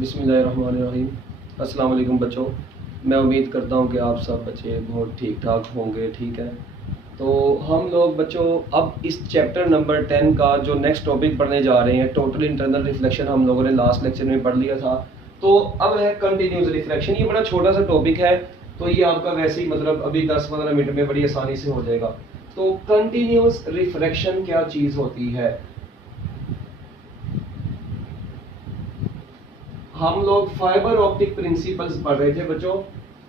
बिस्मिल्लाहिर्रहमानिर्रहीम। अस्सलाम वालेकुम बच्चों, मैं उम्मीद करता हूँ कि आप सब बच्चे बहुत ठीक ठाक होंगे। ठीक है, तो हम लोग बच्चों अब इस चैप्टर नंबर 10 का जो नेक्स्ट टॉपिक पढ़ने जा रहे हैं, टोटल इंटरनल रिफ्लेक्शन, हम लोगों ने लास्ट लेक्चर में पढ़ लिया था। तो अब है कंटिन्यूस रिफ्लेक्शन। ये बड़ा छोटा सा टॉपिक है, तो ये आपका वैसे ही मतलब अभी 10-15 मिनट में बड़ी आसानी से हो जाएगा। तो कंटिन्यूस रिफ्लेक्शन क्या चीज़ होती है? हम लोग फाइबर ऑप्टिक प्रिंसिपल्स पढ़ रहे थे बच्चों,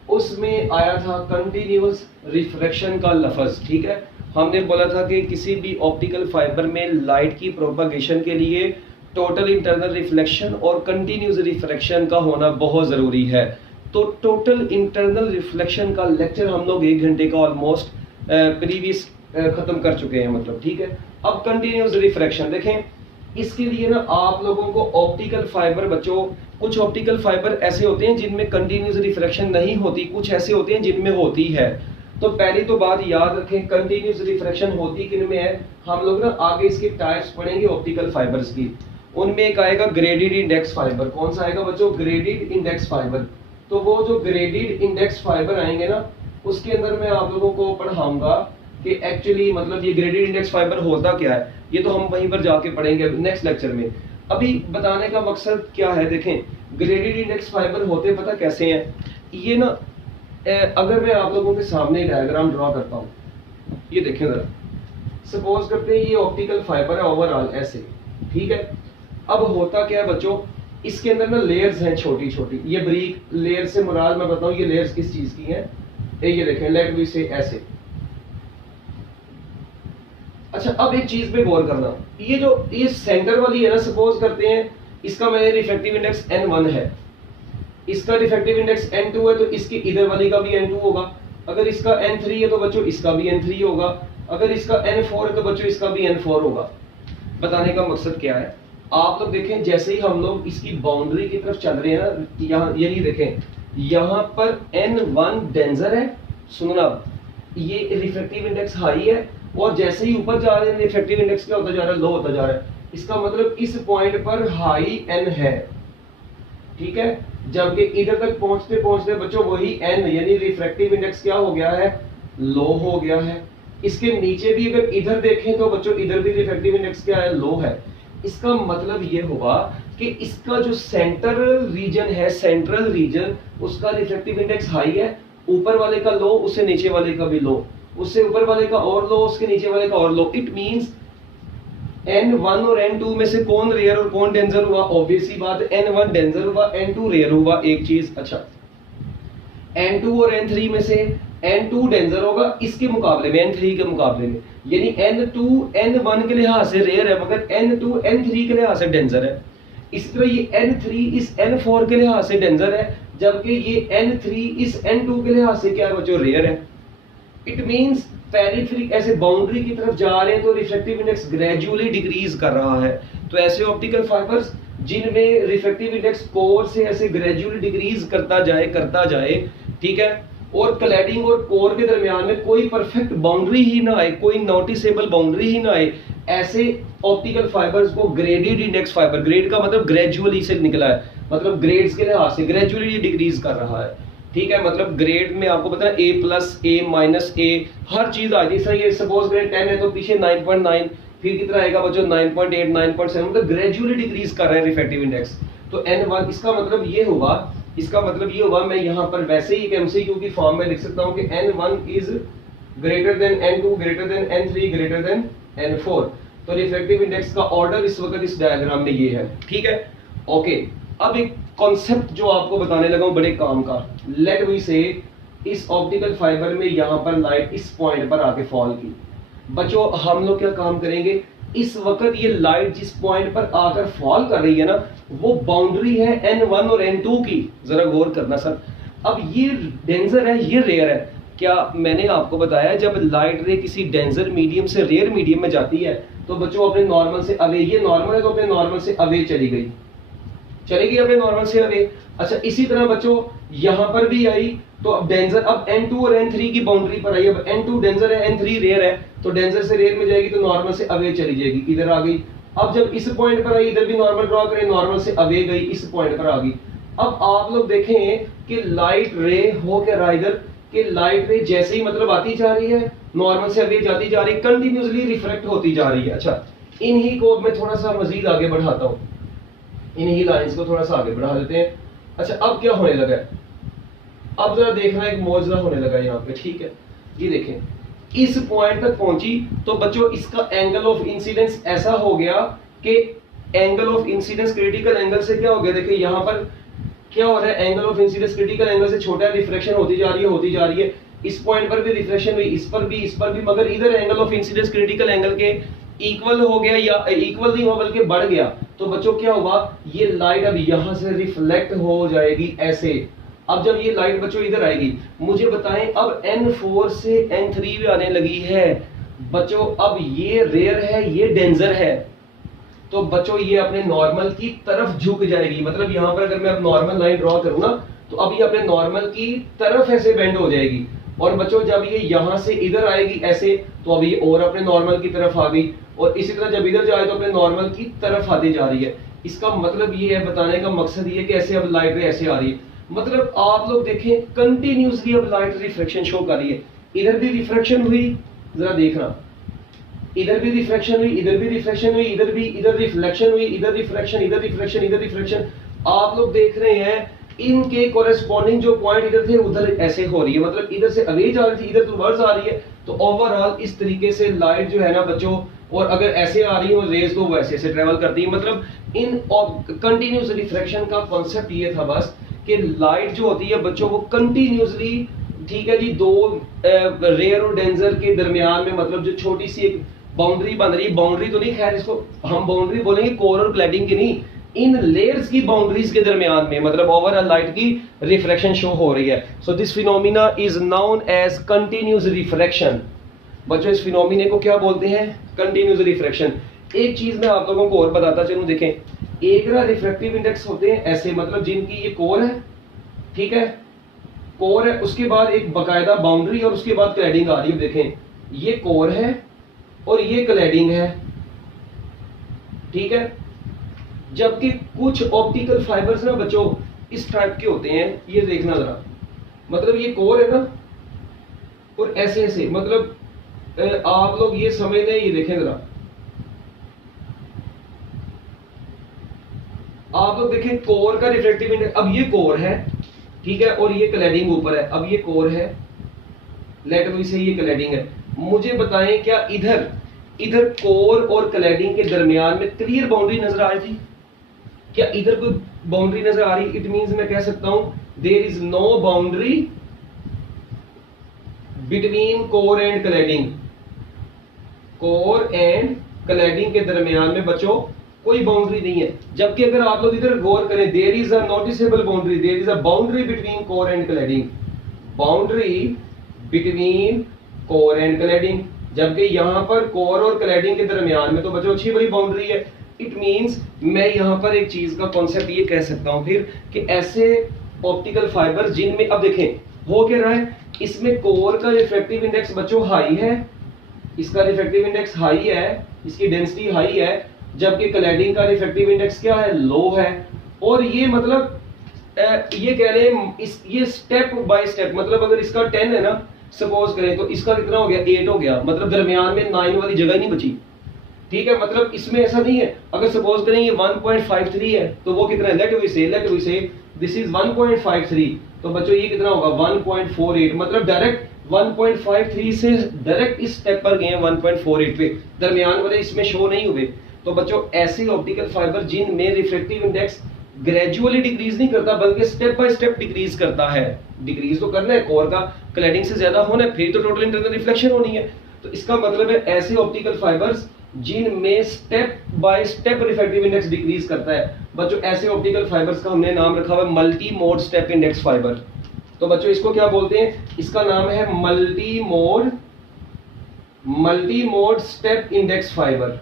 उसमें आया था कंटिन्यूस रिफ्रैक्शन का लफ्ज। ठीक है, हमने बोला था कि किसी भी ऑप्टिकल फाइबर में लाइट की प्रोपगेशन के लिए टोटल इंटरनल रिफ्लेक्शन और कंटिन्यूस रिफ्रैक्शन का होना बहुत ज़रूरी है। तो टोटल इंटरनल रिफ्लेक्शन का लेक्चर हम लोग 1 घंटे का ऑलमोस्ट प्रीवियस ख़त्म कर चुके हैं मतलब। ठीक है, अब कंटिन्यूस रिफ्रैक्शन देखें। इसके लिए ना आप लोगों को ऑप्टिकल फाइबर बच्चों, कुछ ऑप्टिकल फाइबर ऐसे होते हैं जिनमें कंटिन्यूस रिफ्रैक्शन नहीं होती, कुछ ऐसे होते हैं जिनमें होती है। तो पहली तो बात याद रखें, कंटिन्यूस रिफ्रैक्शन होती किन में है। हम लोग ना आगे इसके टाइप्स पढ़ेंगे ऑप्टिकल फाइबर्स की। उनमें एक आएगा ग्रेडेड इंडेक्स फाइबर। कौन सा आएगा बच्चों? Graded index fibre. तो वो जो ग्रेडेड इंडेक्स फाइबर आएंगे ना, उसके अंदर मैं आप लोगों को पढ़ाऊंगा कि एक्चुअली मतलब ये ग्रेडेड इंडेक्स फाइबर होता क्या है। ये तो हम वहीं पर जाके पढ़ेंगे नेक्स्ट लेक्चर में। अभी बताने का मकसद क्या है, देखें ग्रेडेड इंडेक्स फाइबर होते पता कैसे हैं। ये ना अगर मैं आप लोगों के सामने डायग्राम ड्रॉ करता हूँ, ये देखें जरा। सपोज करते हैं ये ऑप्टिकल फाइबर है ओवरऑल ऐसे। ठीक है, अब होता क्या है बच्चों, इसके अंदर ना लेयर्स हैं छोटी छोटी। ये बारीक लेयर से मुराद मैं बताऊं ये लेयर्स किस चीज की हैं। ये देखें, लेट वी से ऐसे। अच्छा, अब एक चीज पे गौर करना, ये सेंटर वाली है ना, सपोज करते हैं इसका मैंने रिफ्रैक्टिव इंडेक्स n1 है, इसका रिफ्रैक्टिव इंडेक्स n2 है, तो इसके इधर वाली का भी n2 होगा। अगर इसका n3 है तो बच्चों इसका भी n3 होगा। अगर इसका n4 है तो बच्चों इसका भी n4 होगा। बताने का मकसद क्या है, आप लोग देखें जैसे ही हम लोग इसकी बाउंड्री की तरफ चल रहे हैं ना, यहाँ यही देखें, यहाँ पर n1 डेंजर है। सुनना, ये रिफ्रैक्टिव इंडेक्स हाई है, और जैसे ही ऊपर जा रहे हैं रिफ्रैक्टिव इंडेक्स क्या होता जा रहा है? लो होता जा रहा है। इसका मतलब इस पॉइंट पर हाई n है। ठीक है, जबकि इधर तक पहुंचते पहुंचते बच्चों वही n यानी रिफ्रैक्टिव इंडेक्स क्या हो गया है? लो हो गया है। इसके नीचे भी अगर इधर देखें तो बच्चों इधर भी रिफ्रैक्टिव इंडेक्स क्या है? लो है। इसका मतलब ये हुआ कि इसका जो सेंट्रल रीजन है, सेंट्रल रीजन, उसका रिफ्रैक्टिव इंडेक्स हाई है। ऊपर वाले का लो, उससे नीचे वाले का भी लो, उससे ऊपर वाले का और लो, उसके नीचे वाले का और लो। इट मींस n1 और n2 में से कौन रेयर और कौन डेंजर हुआ? ऑब्वियस सी बात है n1 डेंजर हुआ, n2 रेयर हुआ। एक चीज। अच्छा, n2 और n3 में से n2 डेंजर होगा इसके मुकाबले में, n3 के मुकाबले में, यानी n2 n1 के लिहाज से रेयर है मगर n2 n3 के लिहाज से डेंजर है। इस तरह ये n3 इस n4 के लिहाज से डेंजर है, जबकि ये n3 इस n2 के लिहाज से क्या है बच्चों? रेयर है। इट मींस पेरिफेरिक ऐसे बाउंड्री की तरफ जा रहे हैं तो रिफ्रैक्टिव इंडेक्स ग्रेजुअली डिक्रीज कर रहा है। तो ऐसे ऑप्टिकल फाइबर्स जिनमें रिफ्रैक्टिव इंडेक्स कोर से ऐसे ग्रेजुअली डिक्रीज करता जाए। ठीक है, और क्लैडिंग और कोर के दरमियान में कोई परफेक्ट बाउंड्री ही ना आए, कोई नोटिसेबल बाउंड्री ही ना आए, ऐसे ऑप्टिकल फाइबर्स को ग्रेडेड इंडेक्स फाइबर, ग्रेड का मतलब ग्रेजुअली से निकला है, मतलब ग्रेड्स के लिहाज से ग्रेजुअली डिक्रीज कर रहा है। ठीक है, मतलब ग्रेड में आपको पता है A+, A-, हर चीज आ जाती है। ये सपोज ग्रेड 10 है तो पीछे 9.9, फिर कितना आएगा बच्चों? 9.8, 9.7, मतलब ग्रेजुअली डिक्रीज कर रहा है रिफ्रैक्टिव इंडेक्स। तो n1 इसका मतलब ये हुआ, मैं यहाँ पर वैसे ही एक MCQ की फॉर्म में लिख सकता हूँ कि n1 is greater than n2 greater than n3 greater than n4। तो रिफ्रैक्टिव इंडेक्स का ऑर्डर इस वक्त इस डायग्राम में ये है। ठीक है, ओके। अब एक कॉन्सेप्ट जो आपको बताने लगा हूं बड़े काम का। लेट वी से इस ऑप्टिकल फाइबर में यहाँ पर लाइट इस पॉइंट पर आके फॉल की। बच्चों हम लोग क्या काम करेंगे, इस वक्त ये लाइट जिस पॉइंट पर आकर फॉल कर रही है ना, वो बाउंड्री है n1 और n2 की। जरा गौर करना सर। अब ये डेंजर है, ये रेयर है। क्या मैंने आपको बताया जब लाइट रे किसी डेंजर मीडियम से रेयर मीडियम में जाती है तो बच्चों अपने नॉर्मल से अवे, ये नॉर्मल है तो अपने नॉर्मल से अवे चली गई अपने नॉर्मल से अवे। अच्छा, इसी तरह बच्चों यहां पर भी आई तो अब डेंजर, अब n2 और n3 की बाउंड्री पर आई। अब n2 डेंजर है, n3 रेयर है, तो डेंजर से रेयर में जाएगी तो नॉर्मल से अवे चली जाएगी, इधर आ गई। अब जब इस पॉइंट पर आई, इधर भी नॉर्मल ड्रॉ करें, नॉर्मल से अवे गई, इस पॉइंट पर आ गई। अब आप लोग देखें कि लाइट रे हो क्या रहा इधर, कि लाइट रे जैसे ही मतलब आती जा रही है, नॉर्मल से अवे जाती जा रही है, कंटिन्यूसली रिफ्लेक्ट होती जा रही है। अच्छा, इन्हीं को मैं थोड़ा सा मजीद आगे बढ़ाता हूं, इन्हीं लाइंस को थोड़ा सा आगे बढ़ा देते हैं। अच्छा, अब क्या होने लगा है, अब जरा देखना, एक मौजूदा होने लगा यहाँ पे, ठीक है। ये देखें, इस पॉइंट तक पहुंची तो बच्चों इसका एंगल ऑफ इंसिडेंस ऐसा हो गया कि angle of incidence critical angle से क्या हो गया, देखिए यहाँ पर क्या हो रहा है, angle of incidence critical angle से छोटा है, रिफ्लेक्शन होती जा रही है, होती जा रही है। इस पॉइंट पर भी रिफ्लेक्शन हुई, इस पर भी, इस पर भी, मगर इधर angle of incidence critical angle के इक्वल हो गया, या इक्वल नहीं हुआ बल्कि बढ़ गया। तो बच्चों क्या हुआ, ये लाइट अब यहां से रिफ्लेक्ट हो जाएगी ऐसे। अब जब ये लाइट बच्चों इधर आएगी, मुझे बताएं अब N4 से N3 में आने लगी है बच्चों, अब ये रेयर है, ये डेंजर है, तो बच्चों ये अपने नॉर्मल की तरफ झुक जाएगी। मतलब यहां पर अगर मैं अब नॉर्मल लाइन ड्रॉ करूं ना, तो अब ये अपने नॉर्मल की तरफ ऐसे बेंड हो जाएगी। और बच्चों जब ये यहां से इधर आएगी ऐसे, तो अब ये और अपने नॉर्मल की तरफ आ गई, और इसी तरह जब इधर जाए तो अपने नॉर्मल की तरफ आती जा रही है। इसका मतलब ये है, बताने का मकसद ये है कि ऐसे अब लाइट ऐसे आ रही है। मतलब आप लोग देखें कंटिन्यूसली अब लाइट रिफ्लेक्शन शो कर रही है। इधर भी रिफ्लेक्शन हुई, जरा देखना, इधर भी रिफ्लेक्शन हुई, इधर भी रिफ्लेक्शन हुई, इधर भी, इधर रिफ्लेक्शन हुई, इधर रिफ्लेक्शन, इधर रिफ्लेक्शन, इधर रिफ्लेक्शन। आप लोग देख रहे हैं इनके कोरेस्पॉन्डिंग जो पॉइंट इधर थे उधर ऐसे हो रही है, मतलब इधर से अवे जा रही थी, इधर रिवर्स आ रही है। तो ओवरऑल इस तरीके से लाइट जो है ना बच्चों, और अगर ऐसे आ रही हो रेज तो वैसे से ट्रेवल करती है। मतलब इन कंटिन्यूस रिफ्लेक्शन का कॉन्सेप्ट ये था बस कि लाइट जो होती है बच्चों वो कंटिन्यूसली, ठीक है जी, दो रेयर और डेंजर के दरमियान में, मतलब जो छोटी सी एक बाउंड्री बन रही है, बाउंड्री तो नहीं, खैर इसको हम बाउंड्री बोलेंगे कोर और क्लैडिंग की नहीं, इन लेयर्स की बाउंड्रीज के दरमियान में मतलब ओवरऑल लाइट की रिफ्लेक्शन शो हो रही है। So this phenomena is known as continuous reflection. बच्चों इस फिनोमिने को क्या बोलते हैं, कंटिन्यूस रिफ्लेक्शन। एक चीज मैं आप लोगों को और बताता चलूं, देखें एक ना रिफ्रैक्टिव इंडेक्स होते हैं ऐसे, मतलब जिनकी ये कोर है, ठीक है, कोर है, उसके बाद एक बकायदा बाउंड्री और उसके बाद क्लैडिंग आ रही है। देखें ये कोर है और ये क्लैडिंग है, ठीक है। जबकि कुछ ऑप्टिकल फाइबर्स ना बच्चों इस टाइप के होते हैं, ये देखना जरा, मतलब ये कोर है ना और ऐसे ऐसे, मतलब आप लोग ये समझ लें, ये देखें जरा, आप लोग देखें कोर का रिफ्रैक्टिव इंडेक्स, अब ये कोर है, ठीक है, और ये क्लैडिंग ऊपर है। अब ये कोर है, लेट वी से ये क्लैडिंग है। मुझे बताएं क्या इधर इधर कोर और क्लैडिंग के दरमियान में क्लियर बाउंड्री नजर आ रही थी? क्या इधर कोई बाउंड्री नजर आ रही? इट मींस मैं कह सकता हूं there is no boundary between core and cladding. Core and cladding के दरमियान में बच्चों कोई बाउंड्री नहीं है। जबकि अगर आप लोग इधर गौर करें, there is a noticeable boundary, there is a boundary between core and cladding, boundary between core and cladding. जबकि यहां पर कोर और क्लैडिंग के दरमियान में तो बच्चों अच्छी बड़ी बाउंड्री है। इट मींस मैं यहां पर एक चीज का कॉन्सेप्ट ये कह सकता हूं फिर कि ऐसे ऑप्टिकल फाइबर जिनमें, अब देखें हो क्या रहा है, इसमें कोर का रिफ्रैक्टिव इंडेक्स बच्चों हाई है, इसका रिफ्रैक्टिव इंडेक्स हाई है, इसकी डेंसिटी हाई है, जबकि क्लैडिंग का रिफ्रैक्टिव इंडेक्स क्या है, लो है। और ये मतलब ये कह रहे हैं ये स्टेप बाय स्टेप, मतलब अगर इसका 10 है ना सपोज करें, तो इसका कितना हो गया, 8 हो गया, मतलब दरमियान में 9 वाली जगह नहीं बची, ठीक है। मतलब इसमें ऐसा नहीं है, अगर सपोज करें ये 1.53 है तो वो कितना है, लेट वी से दिस इज 1.53, तो बच्चों ये कितना होगा 1.48, मतलब डायरेक्ट 1.53 से डायरेक्ट इस स्टेप पर गए हैं 1.48 पे, दरमियान वाले इसमें शो नहीं हुए। तो बच्चों ऐसे ऑप्टिकल फाइबर जिनमें रिफ्रैक्टिव इंडेक्स ग्रेजुअली डिक्रीज नहीं करता बल्कि स्टेप बाय स्टेप डिक्रीज करता है, डिक्रीज तो करना है, कोर का क्लैडिंग से ज्यादा होना है, फिर तो टोटल इंटरनल रिफ्लेक्शन होनी है। तो इसका मतलब है ऐसे ऑप्टिकल फाइबर्स जिनमें step by step refractive index decrease करता है। बच्चों ऐसे ऑप्टिकल फाइबर्स का हमने नाम रखा हुआ है multi mode step index fibre. तो बच्चों इसको क्या बोलते हैं, इसका नाम है multi mode step index fibre,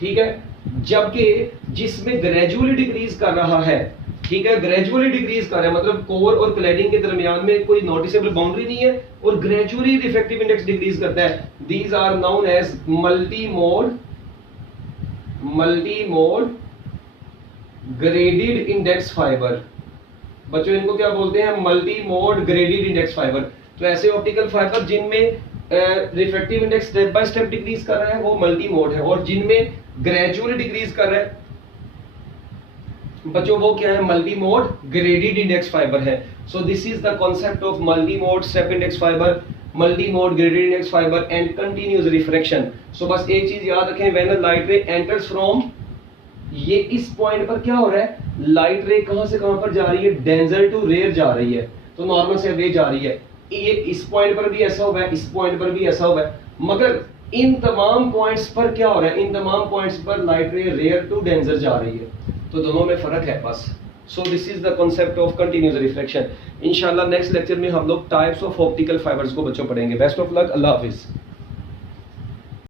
ठीक है। जबकि जिसमें ग्रेजुअली डिक्रीज कर रहा है, ठीक है, ग्रेजुअली डिक्रीज कर रहा है, मतलब कोर और क्लैडिंग के दरमियान में कोई नोटिसेबल बाउंड्री नहीं है और ग्रेजुअली रिफ्रैक्टिव इंडेक्स डिक्रीज करता है, these are known as multi mode multi mode graded index fibre. बच्चों इनको क्या बोलते हैं? Multi mode graded index fibre. तो ऐसे ऑप्टिकल फाइबर जिनमें refractive index step by step decrease कर रहा है वो मल्टी मोड है, और जिनमें ग्रेजुअली डिक्रीज कर रहा है बच्चों वो क्या है? Multi mode graded index fibre है। So this is the concept of multi mode step index fibre, multi mode graded index fibre and continuous refraction. So बस एक चीज याद रखें, when a light ray enters from, ये इस point पर क्या हो रहा है? लाइट रे कहां से कहां पर जा रही है? डेंजर टू रेयर जा रही है, तो नॉर्मल से वे जा रही है। ये इस पॉइंट पर भी ऐसा हुआ है, इस पॉइंट पर भी ऐसा हुआ है, मगर इन तमाम पॉइंट्स पर क्या हो रहा है? इन तमाम पॉइंट्स पर लाइट रे रेयर टू डेंजर जा रही है, तो दोनों में फर्क है बस। सो this is the concept of continuous reflection. इंशाल्लाह नेक्स्ट लेक्चर में हम लोग टाइप्स ऑफ ऑप्टिकल फाइबर्स को बच्चों पढ़ेंगे। Best of luck, Allah Hafiz.